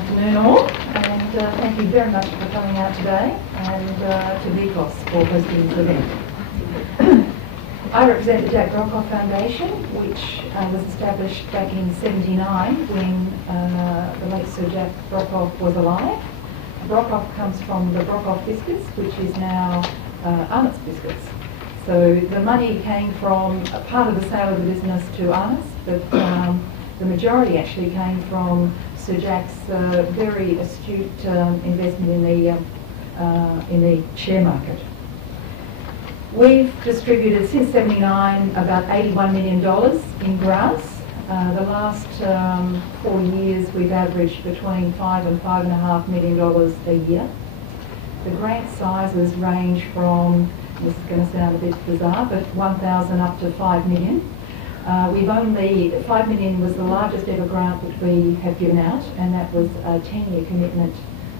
afternoon all, and thank you very much for coming out today, and to VCOSS for hosting this event. I represent the Jack Brockoff Foundation, which was established back in '79 when the late Sir Jack Brockoff was alive. Brockoff comes from the Brockoff biscuits, which is now Arnott's biscuits. So the money came from a part of the sale of the business to Arnott's, but the majority actually came from Sir Jack's very astute investment in the share market. We've distributed since '79 about $81 million in grants. The last 4 years we've averaged between $5 and $5.5 million a year. The grant sizes range from, this is going to sound a bit bizarre, but 1,000 up to 5 million. $5 million was the largest ever grant that we have given out, and that was a 10-year commitment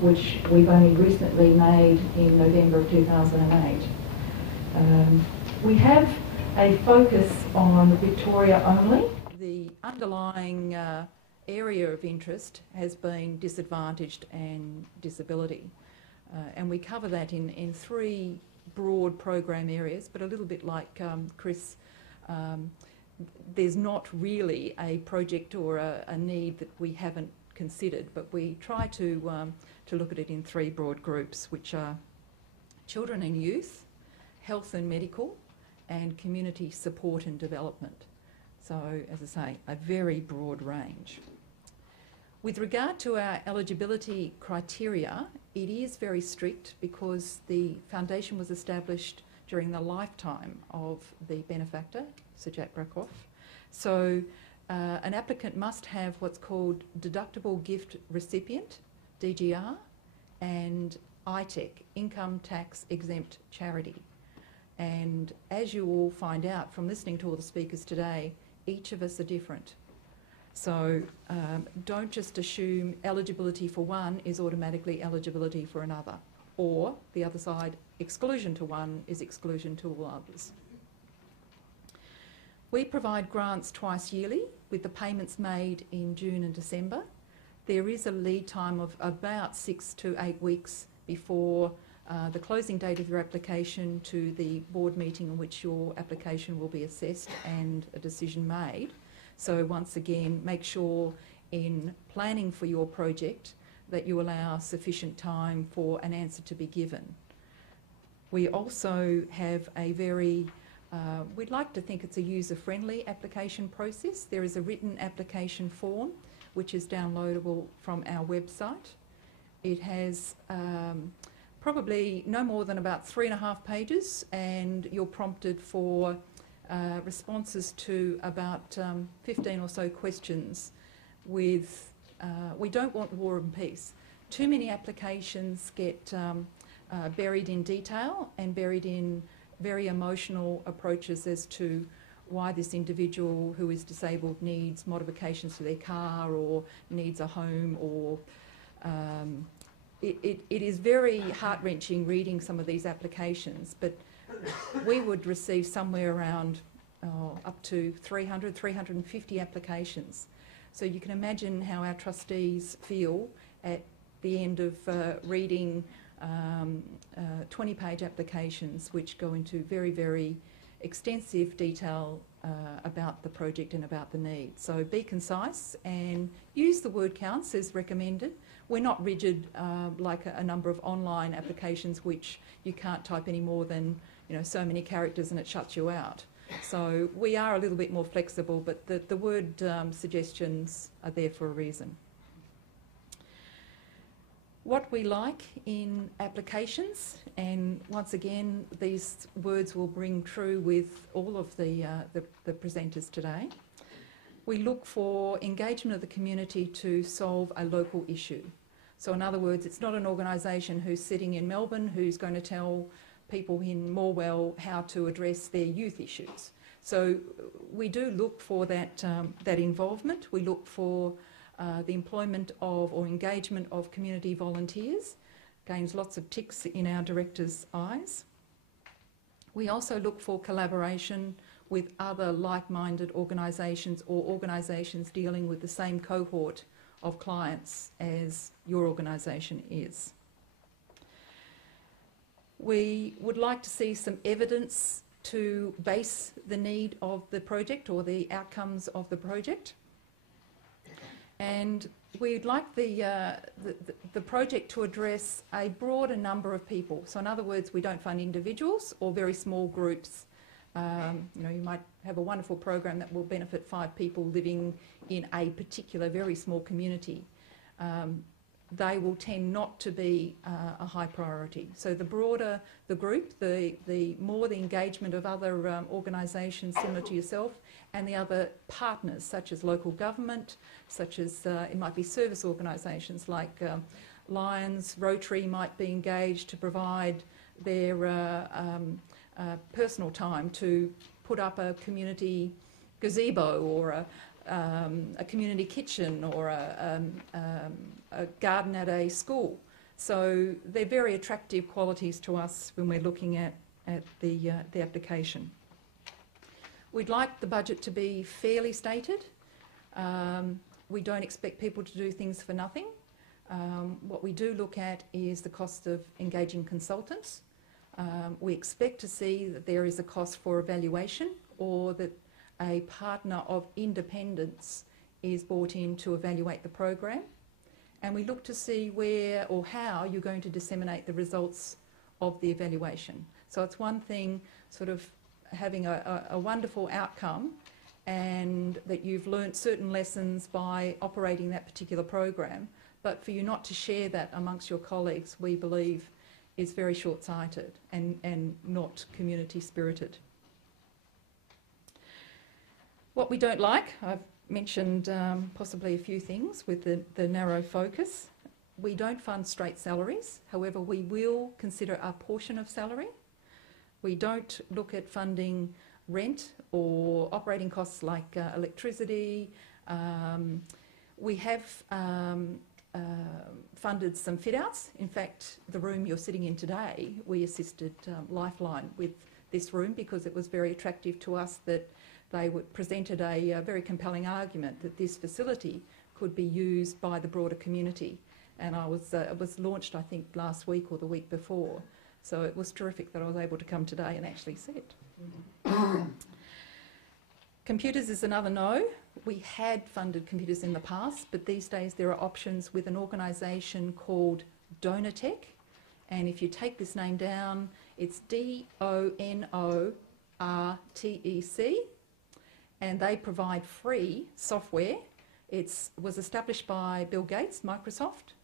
which we've only recently made in November of 2008. We have a focus on Victoria only. The underlying area of interest has been disadvantaged and disability, and we cover that in 3 broad program areas, but a little bit like Chris, there's not really a project or a need that we haven't considered, but we try to look at it in 3 broad groups, which are children and youth, health and medical, and community support and development. So, as I say, a very broad range. With regard to our eligibility criteria, it is very strict because the foundation was established during the lifetime of the benefactor, Sir Jack Brockoff. So an applicant must have what's called deductible gift recipient, DGR, and ITEC, income tax exempt charity. And as you all find out from listening to all the speakers today, each of us are different. So don't just assume eligibility for one is automatically eligibility for another, or the other side, exclusion to one is exclusion to all others. We provide grants twice yearly, with the payments made in June and December. There is a lead time of about 6 to 8 weeks before the closing date of your application to the board meeting in which your application will be assessed and a decision made. So once again, make sure in planning for your project that you allow sufficient time for an answer to be given. We also have a very we'd like to think it's a user-friendly application process. There is a written application form which is downloadable from our website. It has probably no more than about 3.5 pages, and you're prompted for responses to about 15 or so questions with, we don't want war and peace. Too many applications get buried in detail and buried in very emotional approaches as to why this individual who is disabled needs modifications to their car or needs a home, or it is very heart-wrenching reading some of these applications, but we would receive somewhere around up to 300, 350 applications. So you can imagine how our trustees feel at the end of reading 20-page applications which go into very, very extensive detail about the project and about the need. So be concise and use the word counts as recommended. We're not rigid like a number of online applications which you can't type any more than so many characters and it shuts you out. So we are a little bit more flexible, but the word suggestions are there for a reason. What we like in applications, and once again these words will ring true with all of the presenters today, we look for engagement of the community to solve a local issue. So in other words, it's not an organisation who's sitting in Melbourne who's going to tell people in Morwell how to address their youth issues. So we do look for that involvement. We look for the employment of or engagement of community volunteers. Gains lots of ticks in our directors' eyes. We also look for collaboration with other like-minded organisations or organisations dealing with the same cohort of clients as your organisation is. We would like to see some evidence to base the need of the project or the outcomes of the project. And we'd like the project to address a broader number of people. So in other words, we don't fund individuals or very small groups. You might have a wonderful program that will benefit 5 people living in a particular very small community. They will tend not to be a high priority. So the broader the group, the more the engagement of other organisations similar to yourself and the other partners, such as local government, such as it might be service organisations like Lions, Rotary might be engaged to provide their personal time to put up a community gazebo or a community kitchen or a garden at a school. So they're very attractive qualities to us when we're looking at the application. We'd like the budget to be fairly stated. We don't expect people to do things for nothing. What we do look at is the cost of engaging consultants. We expect to see that there is a cost for evaluation or that a partner of independence is brought in to evaluate the program. And we look to see where or how you're going to disseminate the results of the evaluation. So it's one thing sort of having a wonderful outcome and that you've learnt certain lessons by operating that particular program, but for you not to share that amongst your colleagues, we believe is very short-sighted and not community-spirited. What we don't like, I've mentioned possibly a few things with the narrow focus. We don't fund straight salaries. However, we will consider a portion of salary. We don't look at funding rent or operating costs like electricity. We have funded some fit-outs. In fact, the room you're sitting in today, we assisted Lifeline with this room because it was very attractive to us that they presented a very compelling argument that this facility could be used by the broader community. And it was launched, I think, last week or the week before. So it was terrific that I was able to come today and actually see it. Computers is another no. We had funded computers in the past, but these days there are options with an organisation called Donatech. And if you take this name down, it's DONORTEC. And they provide free software. It was established by Bill Gates, Microsoft,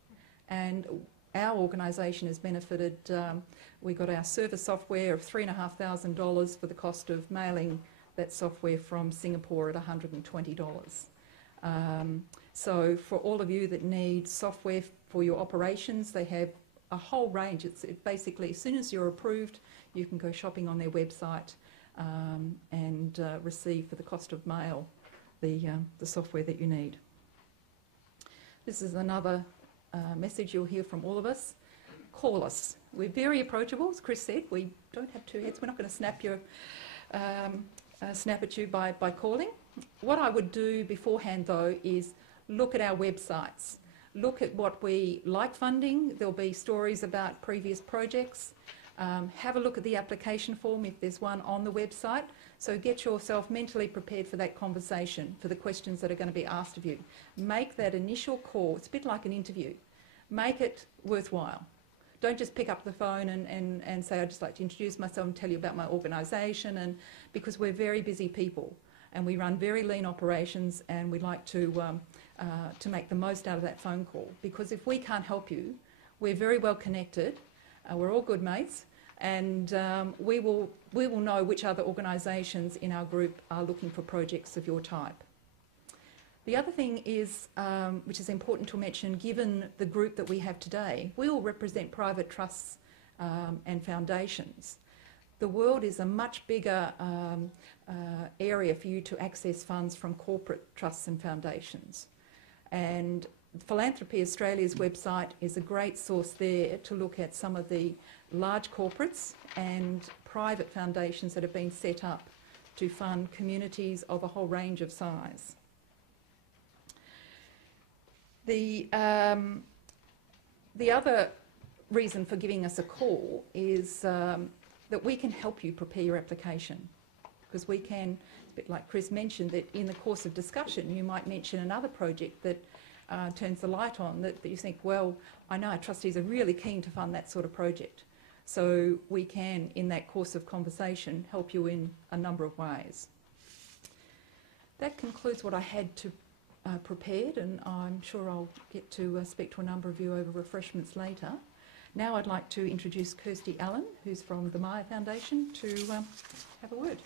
and our organisation has benefited. We got our server software of $3,500 for the cost of mailing that software from Singapore at $120. So for all of you that need software for your operations, they have a whole range. It's basically, as soon as you're approved, you can go shopping on their website and receive for the cost of mail the software that you need. This is another message you'll hear from all of us. Call us. We're very approachable, as Chris said. We don't have two heads. We're not going to snap at you by calling. What I would do beforehand, though, is look at our websites. Look at what we like funding. There'll be stories about previous projects. Have a look at the application form if there's one on the website. So get yourself mentally prepared for that conversation, for the questions that are going to be asked of you. Make that initial call. It's a bit like an interview. Make it worthwhile. Don't just pick up the phone and say, I'd just like to introduce myself and tell you about my organisation, because we're very busy people and we run very lean operations, and we like to make the most out of that phone call. Because if we can't help you, we're very well connected. We're all good mates, and we will know which other organisations in our group are looking for projects of your type. The other thing is, which is important to mention, given the group that we have today, we all represent private trusts and foundations. The world is a much bigger area for you to access funds from corporate trusts and foundations. And Philanthropy Australia's website is a great source there to look at some of the large corporates and private foundations that have been set up to fund communities of a whole range of size. The other reason for giving us a call is that we can help you prepare your application, because we can, a bit like Chris mentioned, that in the course of discussion you might mention another project that turns the light on that you think, well, I know our trustees are really keen to fund that sort of project. So we can, in that course of conversation, help you in a number of ways. That concludes what I had to prepared, and I'm sure I'll get to speak to a number of you over refreshments later. Now I'd like to introduce Kirsty Allen, who's from the Maya Foundation, to have a word.